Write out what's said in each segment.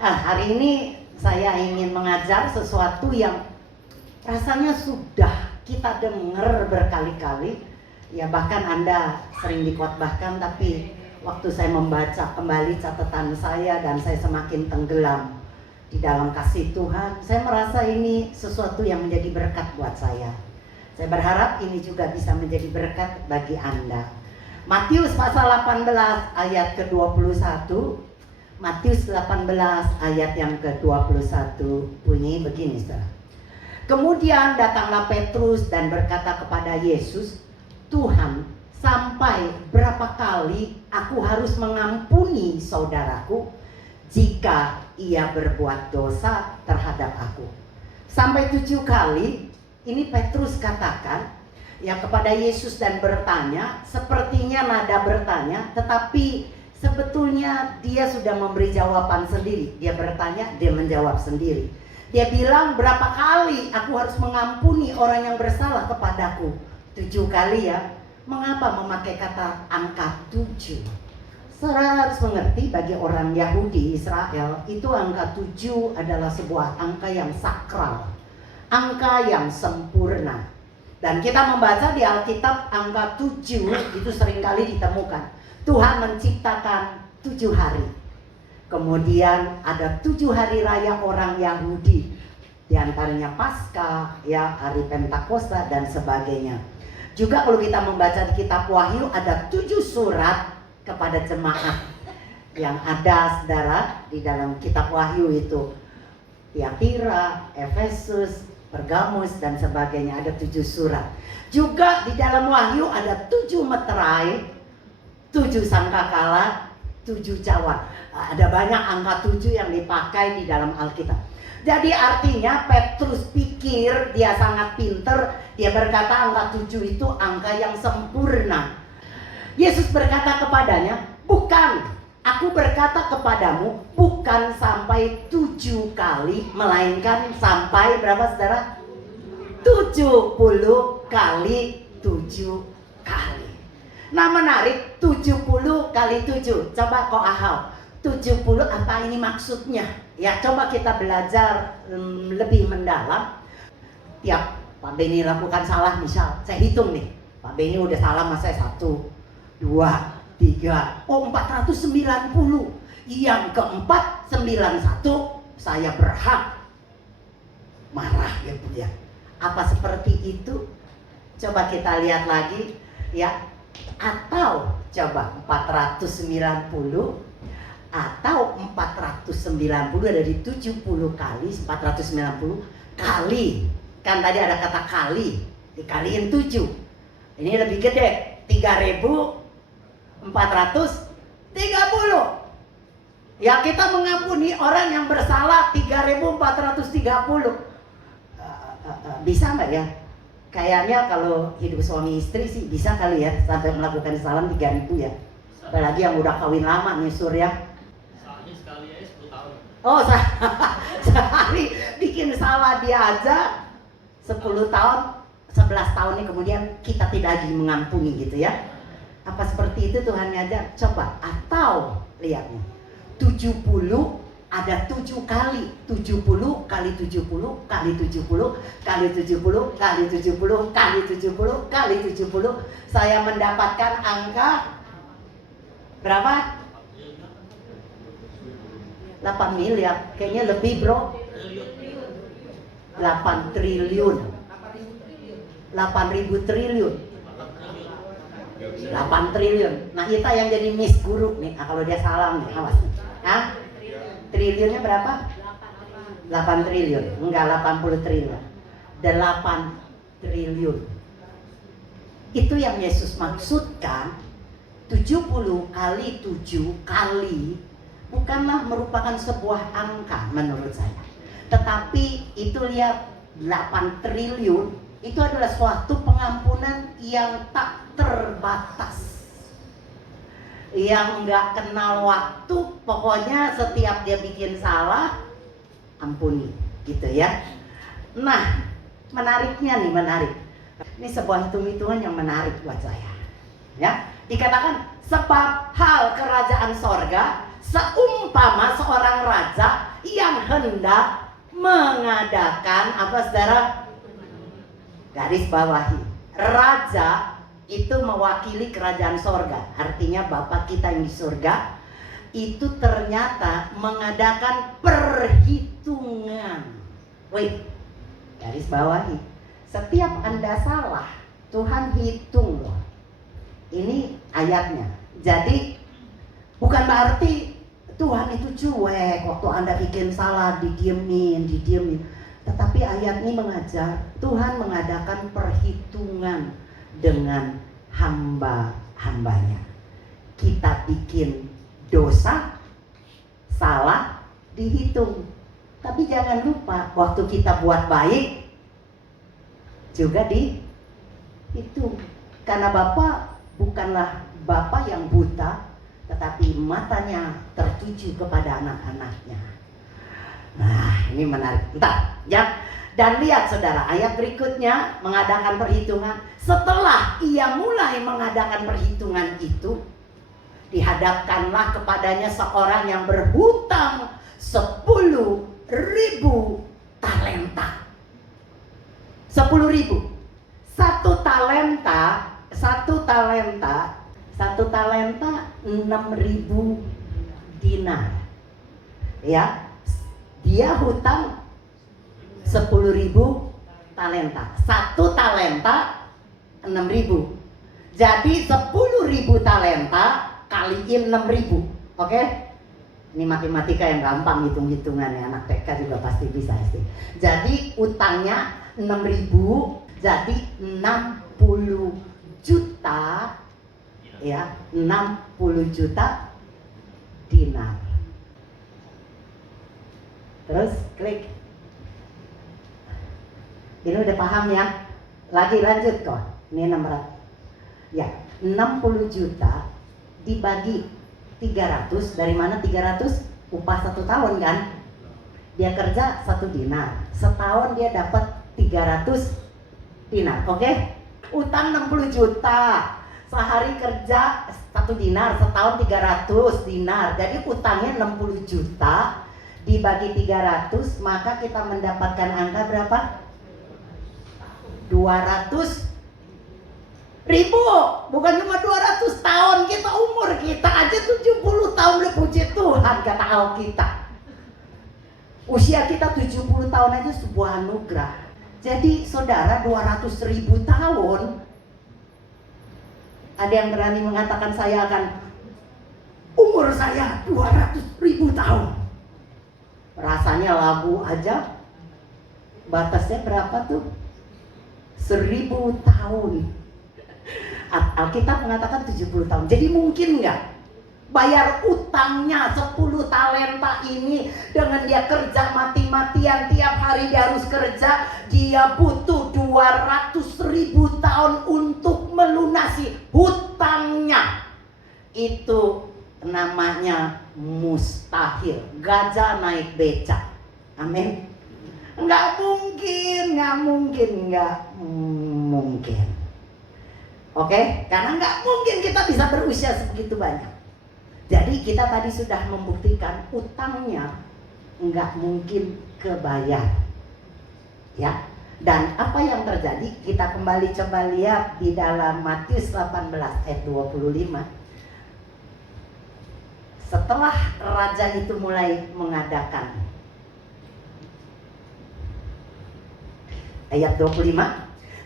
Hari ini saya ingin mengajar sesuatu yang rasanya sudah kita dengar berkali-kali. Ya bahkan Anda sering dikhotbahkan, tapi waktu saya membaca kembali catatan saya dan saya semakin tenggelam di dalam kasih Tuhan, saya merasa ini sesuatu yang menjadi berkat buat saya. Saya berharap ini juga bisa menjadi berkat bagi Anda. Matius pasal 18 ayat ke-21. Matius 18 ayat yang ke-21 bunyi begini, saudara. Kemudian datanglah Petrus dan berkata kepada Yesus, Tuhan, sampai berapa kali aku harus mengampuni saudaraku jika ia berbuat dosa terhadap aku? Sampai 7 kali. Ini Petrus katakan ya kepada Yesus dan bertanya, sepertinya nada bertanya, tetapi sebetulnya dia sudah memberi jawaban sendiri. Dia bertanya, dia menjawab sendiri. Dia bilang, berapa kali aku harus mengampuni orang yang bersalah kepadaku? 7 kali ya. Mengapa memakai kata angka 7? Saudara harus mengerti, bagi orang Yahudi Israel itu angka 7 adalah sebuah angka yang sakral, angka yang sempurna. Dan kita membaca di Alkitab angka 7 itu seringkali ditemukan. Tuhan menciptakan 7 hari. Kemudian ada 7 hari raya orang Yahudi, di antaranya Paskah, ya, hari Pentakosta dan sebagainya. Juga kalau kita membaca di kitab Wahyu ada 7 surat kepada jemaat yang ada, saudara, di dalam kitab Wahyu itu. Tiatira, Efesus, Pergamus dan sebagainya, ada 7 surat. Juga di dalam Wahyu ada 7 meterai, 7 sangkakala, 7 cawan. Ada banyak angka 7 yang dipakai di dalam Alkitab. Jadi artinya Petrus pikir dia sangat pinter. Dia berkata angka 7 itu angka yang sempurna. Yesus berkata kepadanya, bukan, aku berkata kepadamu, bukan sampai 7 kali, melainkan sampai berapa, saudara? 70 kali 7 kali. Nah menarik, 70 kali 7. Coba kok ahau, 70 apa ini maksudnya? Ya coba kita belajar lebih mendalam. Tiap Pak Beni lakukan salah, misal saya hitung nih, Pak Beni udah salah sama saya 1, 2, 3, oh 490. Yang keempat 91 saya berhak marah ya Bu ya. Apa seperti itu? Coba kita lihat lagi ya. Atau coba 490 atau 490 dari 70 kali 490 kali. Kan tadi ada kata kali, dikaliin 7. Ini lebih gede, 3.430. Ya kita mengampuni orang yang bersalah 3.430. Bisa nggak ya? Kayaknya kalau hidup suami istri sih bisa kali ya, sampai melakukan kesalahan 3.000 ya. Apalagi yang udah kawin lama nih Sur ya. Salahnya sekali aja 10 tahun. Oh sehari bikin salah dia aja 10 tahun, 11 tahun ini kemudian kita tidak lagi mengampuni gitu ya. Apa seperti itu Tuhan ngajar? Coba, atau lihat nih, 70 ada 7 kali, 70 kali 70 kali 70 kali 70 kali 70 kali 70 kali 70, saya mendapatkan angka berapa? 8 miliar, kayaknya lebih bro. 8 triliun, 8.000 triliun, 8 triliun. Nah kita yang jadi miss guru nih, kalau dia salah nih, awas nih. Hah? Triliunnya berapa? 8 triliun, enggak 80 triliun, 8 triliun. Itu yang Yesus maksudkan. 70 kali 7 kali bukanlah merupakan sebuah angka menurut saya, tetapi itu lihat 8 triliun itu adalah suatu pengampunan yang tak terbatas, yang nggak kenal waktu. Pokoknya setiap dia bikin salah ampuni gitu ya. Nah menariknya nih, menarik, ini sebuah hitung-hitungan yang menarik buat saya ya. Dikatakan sebab hal kerajaan sorga seumpama seorang raja yang hendak mengadakan apa saudara? Garis bawahi. Raja itu mewakili kerajaan sorga. Artinya Bapa kita yang di surga itu ternyata mengadakan perhitungan. Wait, garis bawahi. Setiap Anda salah, Tuhan hitung loh. Ini ayatnya. Jadi bukan berarti Tuhan itu cuek waktu Anda bikin salah, didiemin. Tetapi ayat ini mengajar Tuhan mengadakan perhitungan dengan hamba-hambanya. Kita bikin dosa, salah, dihitung. Tapi jangan lupa waktu kita buat baik juga dihitung. Karena Bapa bukanlah Bapa yang buta, tetapi matanya tertuju kepada anak-anaknya. Nah, ini menarik. Bentar, ya. Dan lihat saudara, ayat berikutnya mengadakan perhitungan. Setelah ia mulai mengadakan perhitungan itu, dihadapkanlah kepadanya seorang yang berhutang 10.000 talenta. 10.000. Satu talenta 6.000 dinar. Ya, dia hutang 10.000 talenta. Satu talenta 6.000. Jadi 10.000 talenta kaliin 6.000. Oke? Ini matematika yang gampang, hitung-hitungannya. Anak TK juga pasti bisa sih. Jadi utangnya 6.000, jadi 60 juta, ya, 60 juta dinar. Terus klik. Ini udah paham ya? Lagi lanjut kok. Ini 600. Ya, 60 juta dibagi 300. Dari mana 300? Upah 1 tahun kan? Dia kerja 1 dinar. Setahun dia dapat 300 dinar. Oke? Utang 60 juta. Sehari kerja 1 dinar, setahun 300 dinar. Jadi utangnya 60 juta dibagi 300, maka kita mendapatkan angka berapa? 200.000. Bukan cuma 200 tahun, kita umur kita aja 70 tahun, udah puji Tuhan kata Alkitab. Usia kita 70 tahun aja sebuah anugerah. Jadi saudara, 200.000 tahun. Ada yang berani mengatakan saya akan umur saya 200.000 tahun. Rasanya lagu aja batasnya berapa tuh? 1.000 tahun. Alkitab mengatakan 70 tahun. Jadi mungkin nggak bayar utangnya 10 talenta ini dengan dia kerja mati-matian tiap hari dia harus kerja, dia butuh 200.000 tahun untuk melunasi hutangnya. Itu namanya mustahil. Gajah naik becak. Amin. Nggak mungkin. Oke? Karena nggak mungkin kita bisa berusia sebegitu banyak. Jadi kita tadi sudah membuktikan utangnya nggak mungkin kebayar. Ya. Dan apa yang terjadi? Kita kembali coba lihat di dalam Matius 18 ayat 25. Setelah raja itu mulai mengadakan, ayat 25,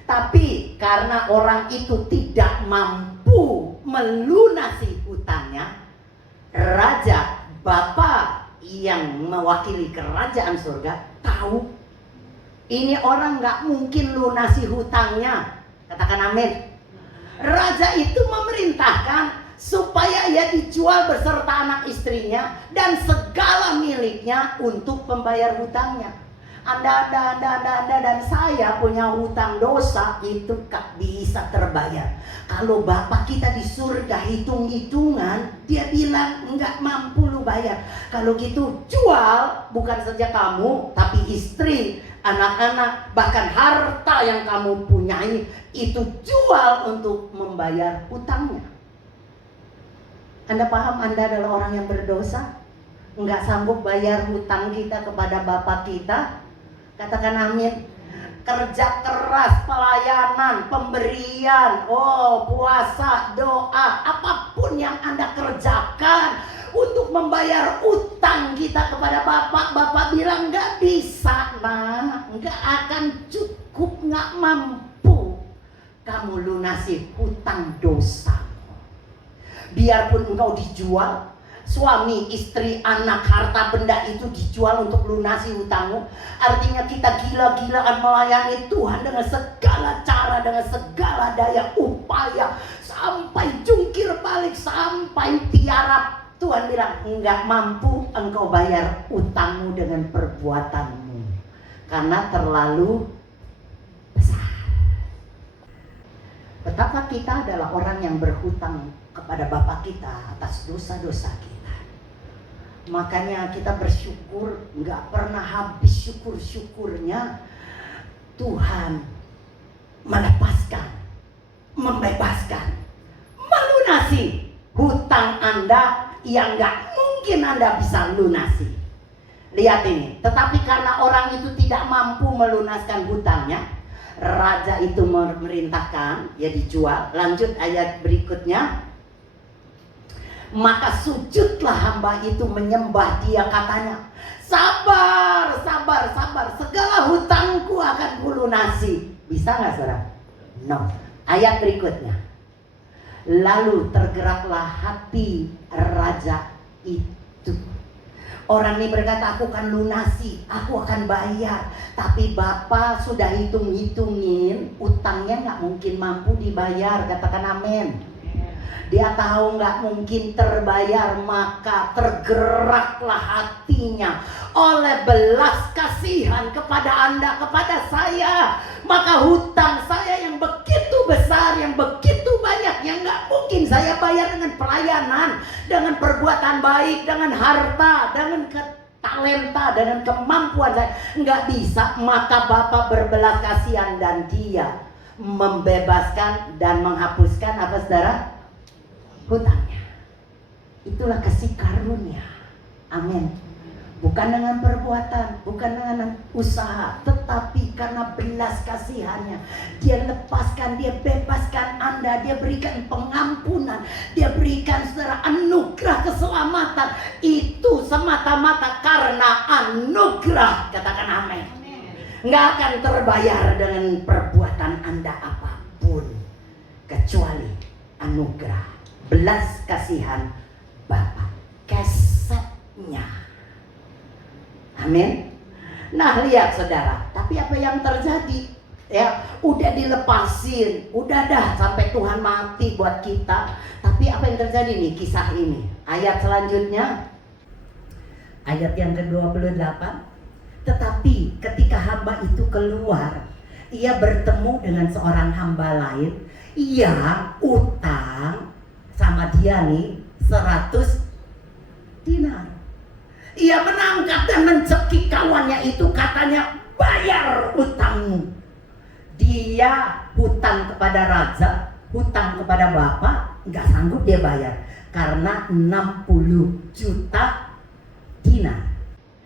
tapi karena orang itu tidak mampu melunasi hutangnya, raja, Bapa yang mewakili kerajaan surga tahu ini orang nggak mungkin lunasi hutangnya. Katakan amin. Raja itu memerintahkan supaya ia dijual beserta anak istrinya dan segala miliknya untuk pembayar hutangnya. Anda dan saya punya hutang dosa itu bisa terbayar. Kalau Bapak kita di surga hitung-hitungan, dia bilang enggak mampu lu bayar. Kalau gitu jual, bukan saja kamu, tapi istri, anak-anak, bahkan harta yang kamu punyai, itu jual untuk membayar hutangnya. Anda paham Anda adalah orang yang berdosa? nggak sanggup bayar hutang kita kepada Bapak kita? Katakan amin. Kerja keras, pelayanan, pemberian, puasa, doa, apapun yang Anda kerjakan untuk membayar utang kita kepada Bapak. Bapak bilang nggak bisa, nah, nggak akan cukup, nggak mampu kamu lunasi hutang dosa. Biarpun engkau dijual, suami, istri, anak, harta benda itu dijual untuk lunasi hutangmu. Artinya kita gila-gilaan melayani Tuhan dengan segala cara, dengan segala daya upaya, sampai jungkir balik, sampai tiarap. Tuhan bilang enggak mampu engkau bayar utangmu dengan perbuatanmu, karena terlalu besar. Betapa kita adalah orang yang berhutang kepada Bapa kita atas dosa-dosa kita. Makanya kita bersyukur, nggak pernah habis syukur-syukurnya Tuhan melepaskan, membebaskan, melunasi hutang Anda yang nggak mungkin Anda bisa lunasi. Lihat ini, tetapi karena orang itu tidak mampu melunaskan hutangnya, raja itu memerintahkan, ya dijual. Lanjut ayat berikutnya. Maka sujudlah hamba itu menyembah dia, katanya, sabar, sabar, sabar, segala hutangku akan kulunasi. Bisa nggak saudara? No. Ayat berikutnya. Lalu tergeraklah hati raja itu. Orang ini berkata, aku akan lunasi, aku akan bayar. Tapi Bapak sudah hitung-hitungin, utangnya nggak mungkin mampu dibayar. Katakan amin. Dia tahu nggak mungkin terbayar, maka tergeraklah hatinya oleh belas kasihan kepada Anda, kepada saya. Maka hutang saya yang begitu besar, yang begitu banyak, yang nggak mungkin saya bayar dengan pelayanan, dengan perbuatan baik, dengan harta, dengan talenta, dengan kemampuan saya, nggak bisa. Maka Bapak berbelas kasihan dan Dia membebaskan dan menghapuskan apa saudara? Hutangnya. Itulah kasih karunia. Amin. Bukan dengan perbuatan, bukan dengan usaha, tetapi karena belas kasihannya. Dia lepaskan, dia bebaskan Anda, dia berikan pengampunan, dia berikan saudara anugerah keselamatan. Itu semata-mata karena anugerah. Katakan amin. Nggak akan terbayar dengan perbuatan Anda apapun, kecuali anugerah, belas kasihan Bapa, kesetnya. Amin. Nah lihat saudara, tapi apa yang terjadi? Ya, udah dilepasin, udah dah sampai Tuhan mati buat kita. Tapi apa yang terjadi nih kisah ini? Ayat selanjutnya, ayat yang ke-28. Tetapi ketika hamba itu keluar, ia bertemu dengan seorang hamba lain. Ia utang sama dia nih 100 dinar. Ia menangkap dan mencekik kawannya itu, katanya, bayar utangmu. Dia hutang kepada raja, hutang kepada bapak, nggak sanggup dia bayar karena 60 juta dinar.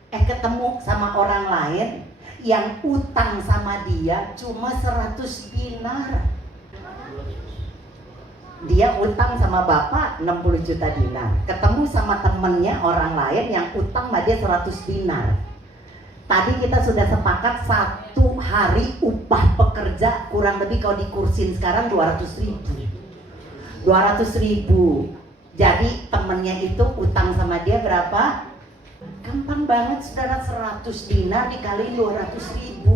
Ketemu sama orang lain yang utang sama dia cuma 100 dinar. Dia utang sama bapak 60 juta dinar. Ketemu sama temennya orang lain yang utang sama dia 100 dinar. Tadi kita sudah sepakat 1 hari upah pekerja kurang lebih kalau dikursin sekarang 200.000. 200.000. Jadi temennya itu utang sama dia berapa? Gampang banget saudara, 100 dinar dikali 200.000.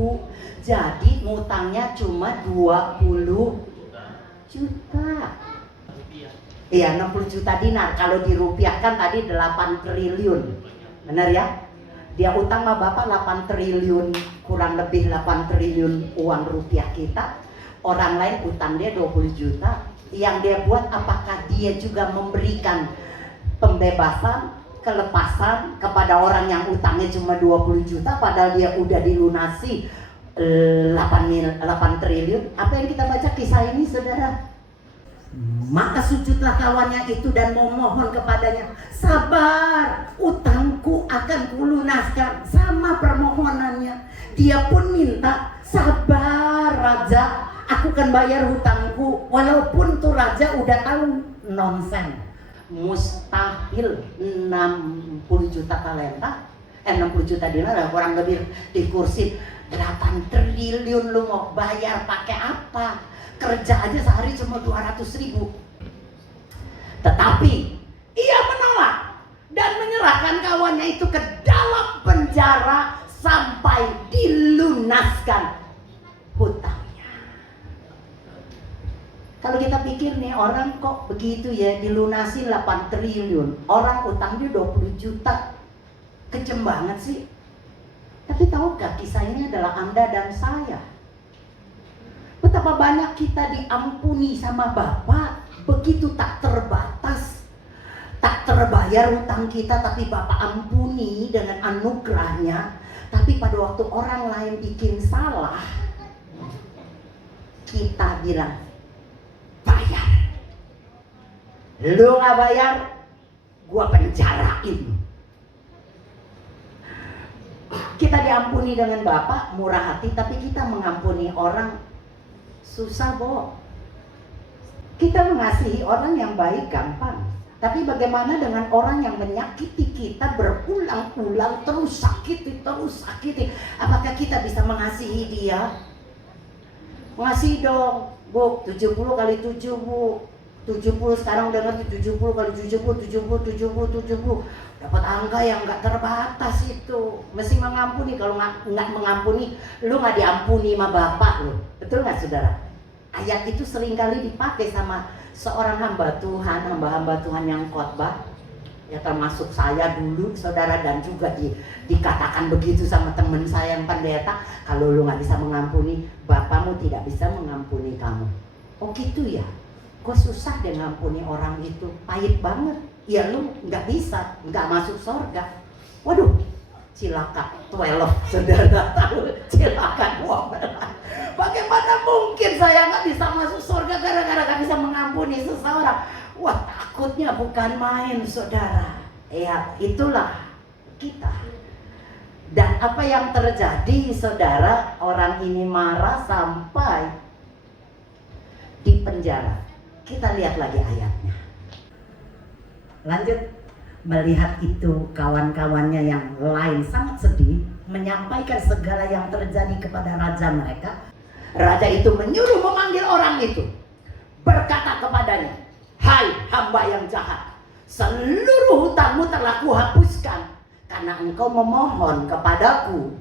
Jadi ngutangnya cuma 20 juta. Iya, 60 juta dinar. Kalau dirupiahkan tadi 8 triliun. Benar ya? Dia utang sama bapak 8 triliun, kurang lebih 8 triliun uang rupiah kita. Orang lain utang dia 20 juta. Yang dia buat, apakah dia juga memberikan pembebasan, kelepasan kepada orang yang utangnya cuma 20 juta padahal dia udah dilunasi 8 triliun? Apa yang kita baca kisah ini saudara? Maka sujudlah kawannya itu dan memohon kepadanya, sabar, utangku akan kulunaskan. Sama permohonannya. Dia pun minta, sabar raja, aku akan bayar hutangku. Walaupun tuh raja udah tahu nonsen, mustahil 60 juta talenta, 60 juta dinar, kurang lebih di kursi 8 triliun lu mau bayar pakai apa? Kerja aja sehari cuma 200.000. Tetapi ia menolak dan menyerahkan kawannya itu ke dalam penjara sampai dilunaskan hutangnya. Kalau kita pikir nih, orang kok begitu ya, dilunasi 8 triliun, orang utangnya 20 juta, kejem banget sih. Tapi tahukah kisah ini adalah Anda dan saya? Betapa banyak kita diampuni sama Bapa, begitu tak terbatas, tak terbayar hutang kita, tapi Bapa ampuni dengan anugerahnya. Tapi pada waktu orang lain bikin salah, kita bilang, bayar. Lu gak bayar, gua penjarain. Kita diampuni dengan Bapa, murah hati, tapi kita mengampuni orang susah, Bo. Kita mengasihi orang yang baik gampang, tapi bagaimana dengan orang yang menyakiti kita berulang-ulang, terus sakiti. Apakah kita bisa mengasihi dia? Mengasihi dong, Bu. 70 kali 7, Bu. 70 sekarang udah ngerti, 70 kali 70. Dapat angka yang gak terbatas itu. Mesti mengampuni. Kalau nggak mengampuni, lu nggak diampuni sama Bapak lu. Betul nggak, saudara? Ayat itu seringkali dipakai sama seorang hamba Tuhan yang khotbah. Ya termasuk saya dulu, saudara, dan juga dikatakan begitu sama teman saya yang pendeta. Kalau lu nggak bisa mengampuni, Bapakmu tidak bisa mengampuni kamu. Oh gitu ya? Kok susah deh ngampuni orang itu, pahit banget. Ya lu nggak bisa, nggak masuk surga. Waduh, cilaka 12, saudara tahu, cilaka 12. Bagaimana mungkin saya nggak bisa masuk surga gara-gara nggak bisa mengampuni seseorang? Wah, takutnya bukan main, saudara. Ya itulah kita. Dan apa yang terjadi, saudara? Orang ini marah sampai di penjara. Kita lihat lagi ayatnya. Lanjut, melihat itu kawan-kawannya yang lain sangat sedih, menyampaikan segala yang terjadi kepada raja mereka. Raja itu menyuruh memanggil orang itu, berkata kepadanya, hai hamba yang jahat, seluruh hutangmu telah kuhapuskan karena engkau memohon kepadaku.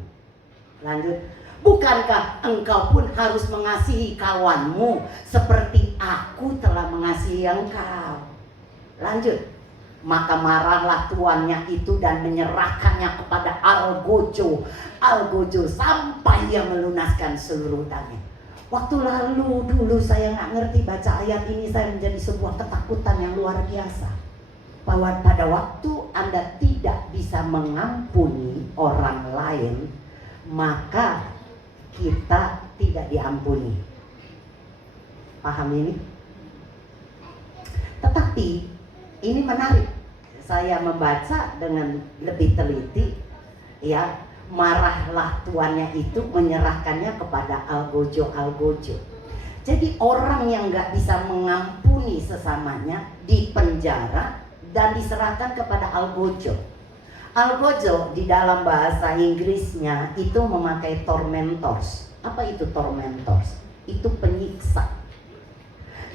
Lanjut, bukankah engkau pun harus mengasihi kawanmu seperti aku telah mengasihi engkau? Lanjut, maka marahlah tuannya itu dan menyerahkannya kepada algojo sampai ia melunaskan seluruh hutangnya. Waktu lalu dulu saya nggak ngerti baca ayat ini, saya menjadi sebuah ketakutan yang luar biasa. Bahwa pada waktu Anda tidak bisa mengampuni orang lain, maka kita tidak diampuni. Paham ini? Tetapi ini menarik. Saya membaca dengan lebih teliti, ya, marahlah tuannya itu menyerahkannya kepada algojo. Jadi orang yang nggak bisa mengampuni sesamanya dipenjara dan diserahkan kepada algojo. Algojo di dalam bahasa Inggrisnya itu memakai tormentors. Apa itu tormentors? Itu penyiksa.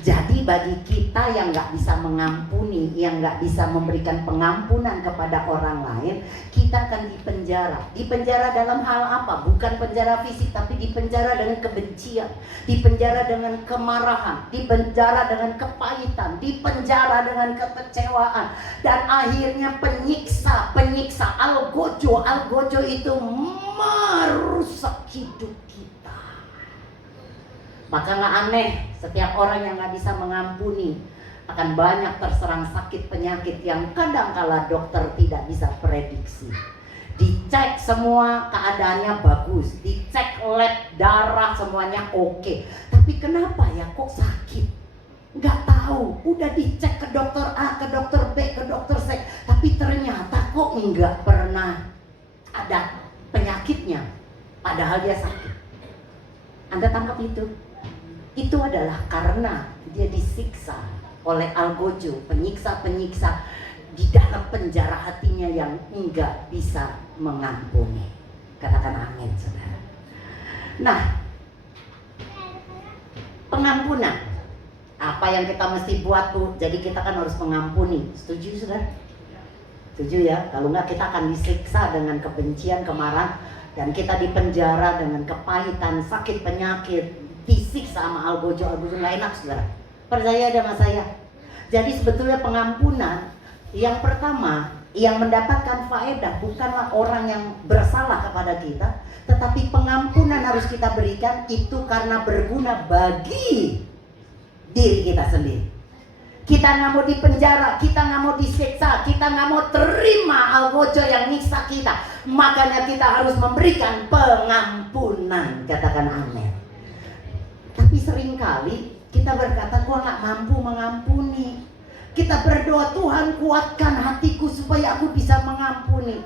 Jadi bagi kita yang nggak bisa mengampuni, yang nggak bisa memberikan pengampunan kepada orang lain, kita akan dipenjara. Dipenjara dalam hal apa? Bukan penjara fisik, tapi dipenjara dengan kebencian, dipenjara dengan kemarahan, dipenjara dengan kepahitan, dipenjara dengan kekecewaan, dan akhirnya penyiksa algojo itu merusak hidup kita. Maka nggak aneh setiap orang yang nggak bisa mengampuni akan banyak terserang sakit penyakit yang kadangkala dokter tidak bisa prediksi. Dicek semua keadaannya bagus, dicek lab darah semuanya oke, tapi kenapa ya kok sakit? Nggak tahu. tahu, udah dicek ke dokter A, ke dokter B, ke dokter C, tapi ternyata kok enggak pernah ada penyakitnya, padahal dia sakit. Anda tangkap itu? Itu adalah karena dia disiksa oleh algojo, penyiksa-penyiksa di dalam penjara hatinya yang enggak bisa mengampuni. Katakan amin, saudara. Nah, pengampunan, apa yang kita mesti buat tuh? Jadi kita kan harus mengampuni. Setuju, saudara? Setuju ya? Kalau enggak kita akan disiksa dengan kebencian, kemarahan, dan kita dipenjara dengan kepahitan, sakit, penyakit, disiksa sama algojo nggak enak, saudara. Percaya sama saya. Jadi sebetulnya pengampunan yang pertama yang mendapatkan faedah bukanlah orang yang bersalah kepada kita, tetapi pengampunan harus kita berikan itu karena berguna bagi diri kita sendiri. Kita nggak mau dipenjara, kita nggak mau disiksa, kita nggak mau terima algojo yang nyiksa kita. Makanya kita harus memberikan pengampunan. Katakan amin. Tapi seringkali kita berkata, gua nggak mampu mengampuni. Kita berdoa, Tuhan kuatkan hatiku supaya aku bisa mengampuni.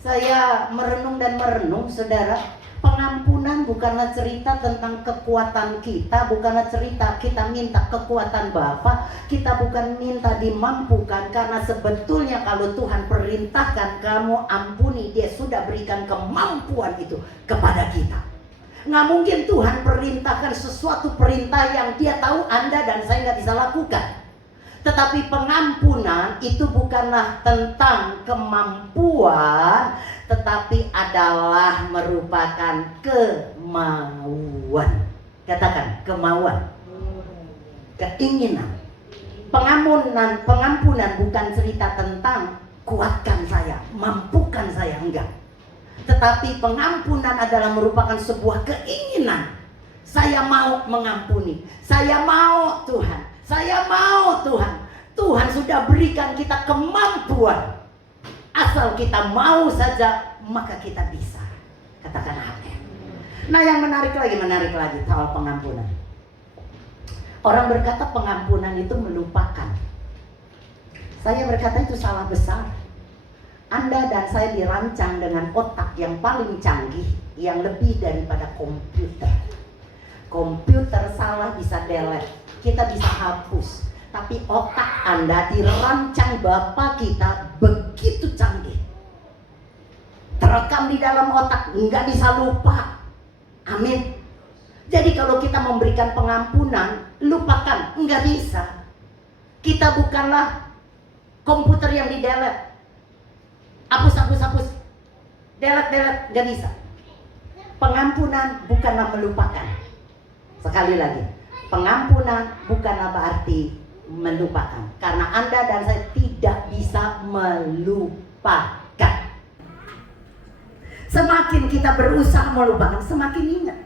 Saya merenung dan merenung, saudara. Pengampunan bukanlah cerita tentang kekuatan kita, bukanlah cerita kita minta kekuatan Bapa, kita bukan minta dimampukan, karena sebetulnya kalau Tuhan perintahkan kamu ampuni, Dia sudah berikan kemampuan itu kepada kita. Nggak mungkin Tuhan perintahkan sesuatu perintah yang Dia tahu Anda dan saya nggak bisa lakukan. Tetapi pengampunan itu bukanlah tentang kemampuan, tetapi adalah merupakan kemauan. Katakan kemauan, keinginan. Pengampunan bukan cerita tentang kuatkan saya, mampukan saya, enggak. Tetapi pengampunan adalah merupakan sebuah keinginan. Saya mau mengampuni, saya mau Tuhan. Saya mau Tuhan. Tuhan sudah berikan kita kemampuan. Asal kita mau saja, maka kita bisa. Katakan amin. Nah, yang menarik lagi soal pengampunan. Orang berkata pengampunan itu melupakan. Saya berkata itu salah besar. Anda dan saya dirancang dengan otak yang paling canggih, yang lebih daripada komputer. Komputer salah bisa delete, kita bisa hapus, tapi otak Anda dirancang Bapa kita begitu canggih, terekam di dalam otak, nggak bisa lupa. Amin. Jadi kalau kita memberikan pengampunan, lupakan, nggak bisa. Kita bukanlah komputer yang di-delete, hapus, delete, nggak bisa. Pengampunan bukanlah melupakan. Sekali lagi, pengampunan bukanlah berarti melupakan, karena Anda dan saya tidak bisa melupakan. Semakin kita berusaha melupakan, semakin ingat.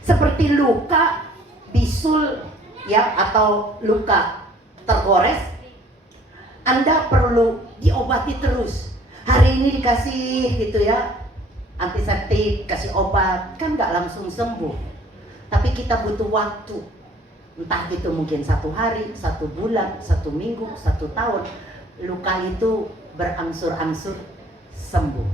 Seperti luka bisul ya, atau luka tergores, Anda perlu diobati terus. Hari ini dikasih gitu ya, antiseptik, kasih obat, kan nggak langsung sembuh. Tapi kita butuh waktu. Entah itu mungkin 1 hari, 1 bulan, 1 minggu, 1 tahun. Luka itu berangsur-angsur sembuh.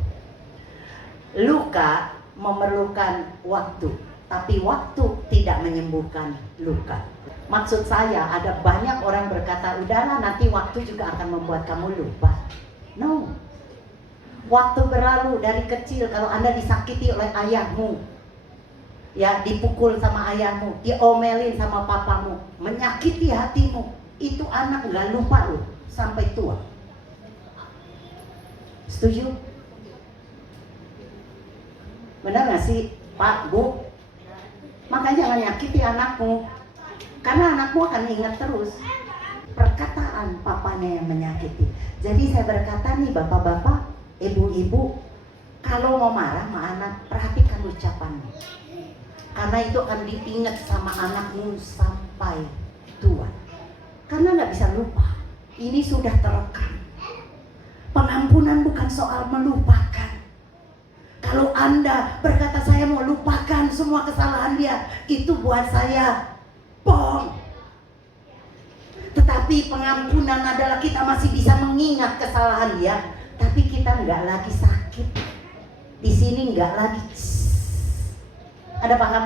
Luka memerlukan waktu, tapi waktu tidak menyembuhkan luka. Maksud saya, ada banyak orang berkata, udahlah nanti waktu juga akan membuat kamu lupa. No. Waktu berlalu dari kecil. Kalau Anda disakiti oleh ayahmu, ya, dipukul sama ayahmu, diomelin sama papamu, menyakiti hatimu, itu anak nggak lupa loh sampai tua. Setuju? Benar nggak sih Pak, Bu? Makanya jangan nyakiti anakmu, karena anakmu akan ingat terus perkataan papanya yang menyakiti. Jadi saya berkata nih, bapak-bapak, ibu-ibu, kalau mau marah sama anak, perhatikan ucapanmu, karena itu akan diingat sama anakmu sampai tua. Karena nggak bisa lupa, ini sudah terekam. Pengampunan bukan soal melupakan. Kalau Anda berkata saya mau lupakan semua kesalahan dia, itu buat saya sombong. Tetapi pengampunan adalah kita masih bisa mengingat kesalahan dia, tapi kita nggak lagi sakit. Di sini nggak lagi. Ada paham?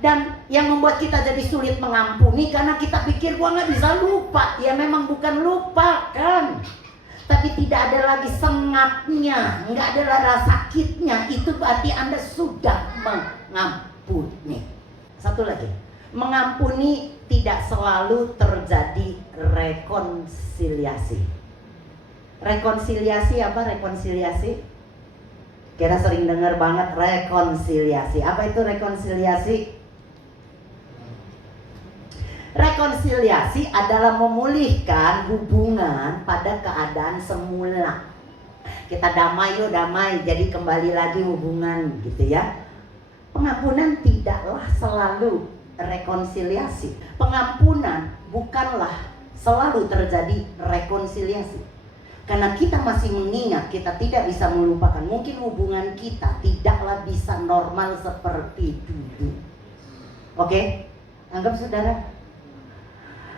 Dan yang membuat kita jadi sulit mengampuni karena kita pikir gua nggak bisa lupa. Ya memang bukan lupa kan, tapi tidak ada lagi sengatnya, nggak ada rasa sakitnya. Itu berarti Anda sudah mengampuni. Satu lagi, mengampuni tidak selalu terjadi rekonsiliasi. Rekonsiliasi apa rekonsiliasi? Kita sering dengar banget rekonsiliasi. Apa itu rekonsiliasi? Rekonsiliasi adalah memulihkan hubungan pada keadaan semula. Kita damai yuk, damai, jadi kembali lagi hubungan gitu ya. Pengampunan tidaklah selalu rekonsiliasi. Pengampunan bukanlah selalu terjadi rekonsiliasi. Karena kita masih mengingat, kita tidak bisa melupakan. Mungkin hubungan kita tidaklah bisa normal seperti dulu. Oke? Anggap saudara,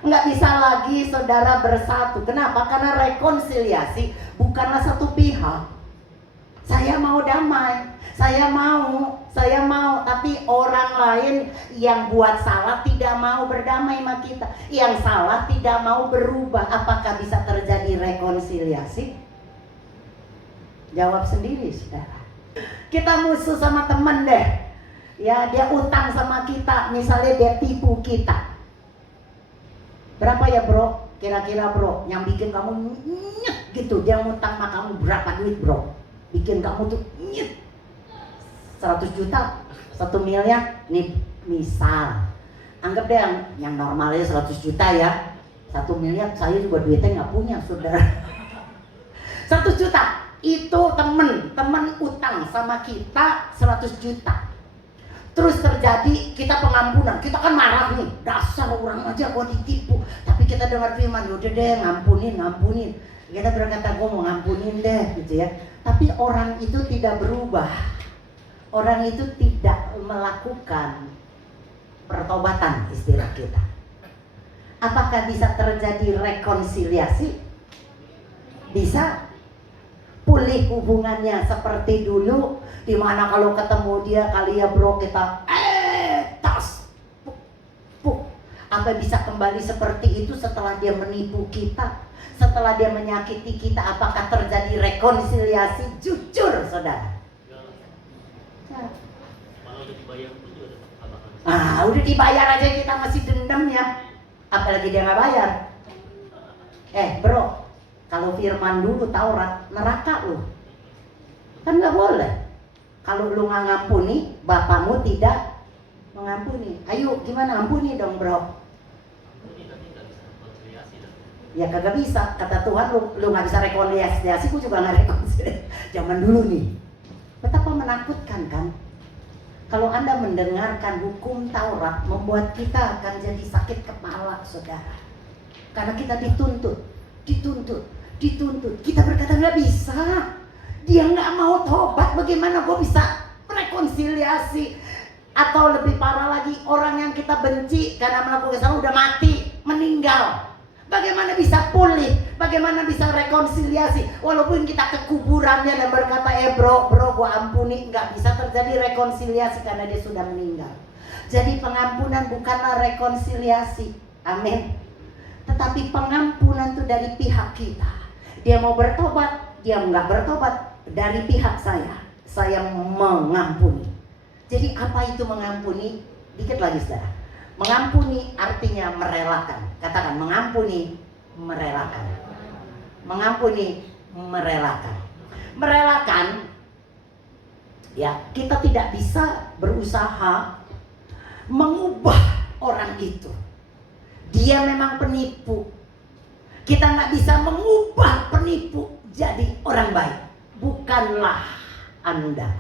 nggak bisa lagi saudara bersatu. Kenapa? Karena rekonsiliasi bukanlah satu pihak. Saya mau damai, saya mau, tapi orang lain yang buat salah tidak mau berdamai sama kita. Yang salah tidak mau berubah. Apakah bisa terjadi rekonsiliasi? Jawab sendiri, saudara. Kita musuh sama temen deh. Ya, dia utang sama kita, misalnya dia tipu kita. Berapa ya bro? Kira-kira bro, yang bikin kamu nyet gitu, dia ngutang sama kamu berapa duit bro? Bikin kamu tuh nyet 100 juta, 1 miliar, nih misal. Anggap deh yang normalnya 100 juta ya, 1 miliar saya juga duitnya nggak punya saudara. 100 juta, itu temen utang sama kita 100 juta. Terus terjadi kita pengampunan, kita kan marah nih, dasar orang aja gua ditipu. Tapi kita dengar firman, yaudah deh ngampunin. Kita berkata gua mau ngampunin deh gitu ya. Tapi orang itu tidak berubah. Orang itu tidak melakukan pertobatan istilah kita. Apakah bisa terjadi rekonsiliasi? Bisa. Pulih hubungannya seperti dulu, dimana kalau ketemu dia kali ya bro kita tas puk. Apa bisa kembali seperti itu setelah dia menipu kita, setelah dia menyakiti kita? Apakah terjadi rekonsiliasi? Jujur saudara. Kalau udah dibayar pun juga tetap akan. Udah dibayar aja kita masih dendam ya, apalagi dia nggak bayar. Bro, kalau firman dulu Taurat, neraka lu. Kan nggak boleh. Kalau lu nggak ngampuni, bapakmu tidak mengampuni. Ayo, gimana ampuni dong bro? Ampuni tapi nggak bisa rekonsiliasi dong. Ya kagak bisa. Kata Tuhan lu nggak bisa rekonsiliasi, aku juga nggak rekonsiliasi. Zaman dulu nih. Betapa menakutkan kan? Kalau Anda mendengarkan hukum Taurat, membuat kita akan jadi sakit kepala saudara. Karena kita dituntut. Kita berkata nggak bisa. Dia nggak mau tobat, bagaimana gue bisa rekonsiliasi? Atau lebih parah lagi, orang yang kita benci karena melakukan kesalahan udah mati, meninggal. Bagaimana bisa pulih? Bagaimana bisa rekonsiliasi? Walaupun kita ke kuburannya dan berkata, bro gue ampuni, nggak bisa terjadi rekonsiliasi karena dia sudah meninggal. Jadi pengampunan bukanlah rekonsiliasi. Amin. Tetapi pengampunan itu dari pihak kita. Dia mau bertobat, dia nggak bertobat, dari pihak saya mengampuni. Jadi apa itu mengampuni? Dikit lagi saudara. Mengampuni artinya merelakan. Katakan mengampuni, merelakan. Mengampuni, merelakan. Merelakan, ya kita tidak bisa berusaha mengubah orang itu. Dia memang penipu. Kita nggak bisa mengubah penipu jadi orang baik. Bukanlah Anda.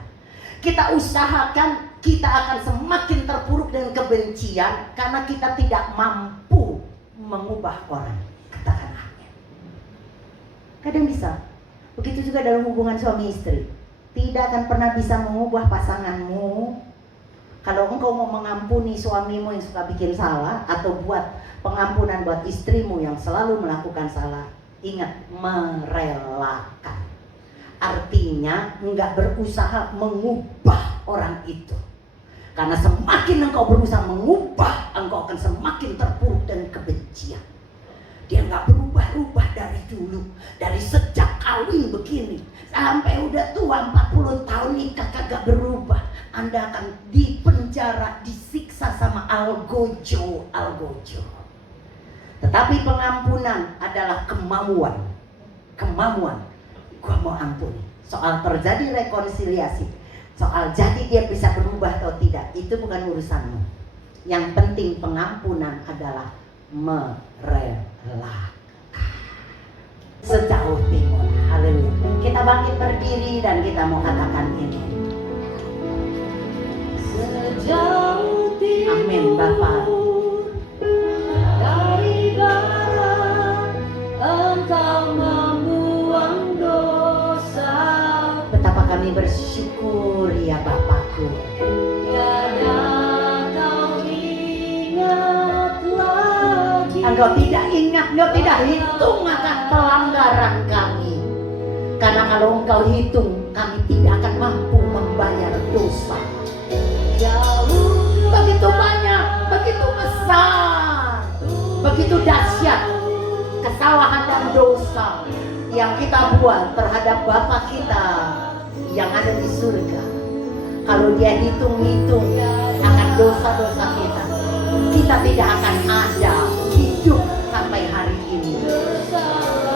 Kita usahakan, kita akan semakin terpuruk dengan kebencian karena kita tidak mampu mengubah orang. Katakan amin. Kadang bisa. Begitu juga dalam hubungan suami istri. Tidak akan pernah bisa mengubah pasanganmu Kalau engkau mau mengampuni suamimu yang suka bikin salah, atau buat pengampunan buat istrimu yang selalu melakukan salah, ingat, merelakan. Artinya enggak berusaha mengubah orang itu. Karena semakin engkau berusaha mengubah, engkau akan semakin terpuruk dan kebencian. Dia nggak berubah-ubah dari dulu, dari sejak kawin begini sampai udah tua 40 tahun nikah kagak berubah. Anda akan dipenjara, disiksa sama algojo. Tetapi pengampunan adalah kemauan. Gua mau ampuni. Soal terjadi rekonsiliasi, soal jadi dia bisa berubah atau tidak, itu bukan urusanmu. Yang penting pengampunan adalah merelakan. Sejauh timur, haleluya. Kita bangkit berdiri dan kita mau katakan ini. Sejauh timur, Amin, Bapak. dari barat Engkau membuang dosa. Betapa kami bersyukur ya Bapakku. Tiada kau ingat lagi. Engkau tidak ingat, engkau tidak hitung akan pelanggaran kami. Karena kalau engkau hitung, kami tidak akan mampu membayar dosa. Begitu banyak, begitu besar, begitu dahsyat kesalahan dan dosa yang kita buat terhadap Bapa kita yang ada di surga. Kalau dia hitung-hitung akan dosa-dosa kita, kita tidak akan ada hidup sampai hari ini.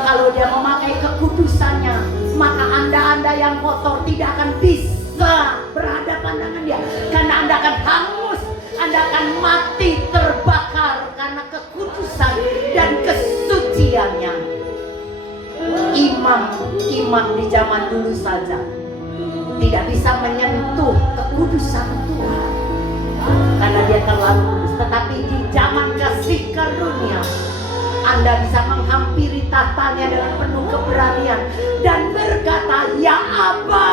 Kalau dia memakai kekudusannya, maka anda yang kotor tidak akan bisa berhadapan dengan dia. Karena anda akan hangus, anda akan mati terbakar karena kekudusan dan kesuciannya. Imam di zaman dulu saja tidak bisa menyentuh kekudusan Tuhan karena dia terlalu kudus. Tetapi di zaman kasih karunia, Anda bisa menghampiri tatanya dengan penuh keberanian dan berkata, ya Aba,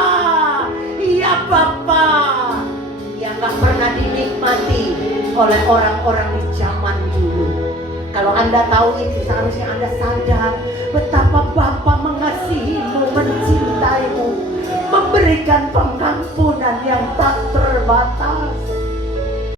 ya Bapa, yang gak pernah dinikmati oleh orang-orang di zaman dulu. Kalau Anda tahu itu, seharusnya Anda sadar betapa Bapa mengasihimu, mencintaimu, memberikan pengampunan yang tak terbatas.